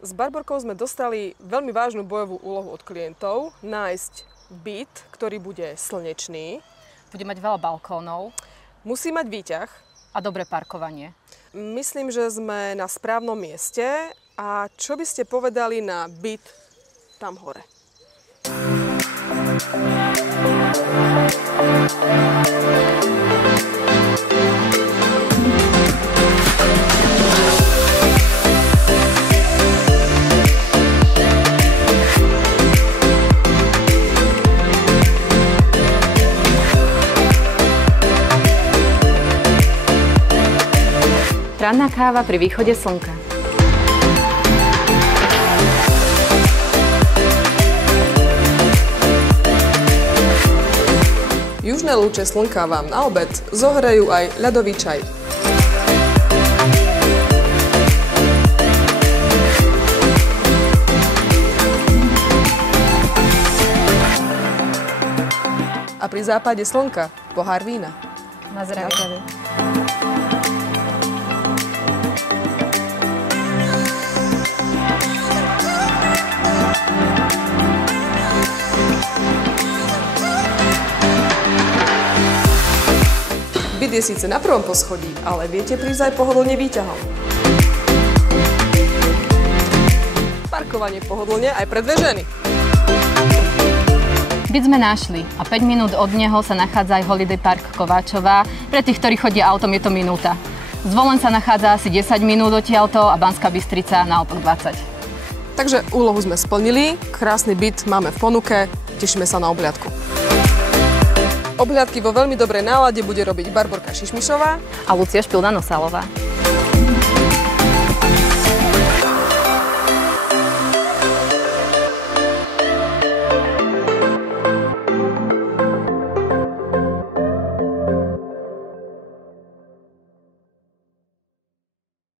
S Barborkou sme dostali veľmi vážnu bojovú úlohu od klientov, nájsť byt, ktorý bude slnečný. Bude mať veľa balkónov. Musí mať výťah. A dobré parkovanie. Myslím, že sme na správnom mieste. A čo by ste povedali na byt tam hore? Ranná káva pri východe slnka. Južné lúče slnka vám na obed zohrejú aj ľadový čaj. A pri západe slnka pohár vína. Na zdravie. Byt je síce na prvom poschodí, ale viete prísť aj pohodlne výťahom. Parkovanie pohodlne aj pre dve ženy. Byt sme našli a 5 minút od neho sa nachádza aj Holiday Park Kováčová. Pre tých, ktorí chodia autom, je to minúta. Zvolen sa nachádza asi 10 minút odtiaľto a Banská Bystrica naopak 20. Takže úlohu sme splnili, krásny byt máme v ponuke, tešíme sa na obhliadku. Obhliadky vo veľmi dobrej nálade bude robiť Barborka Šišmišová a Lucia Špilda Nosálová.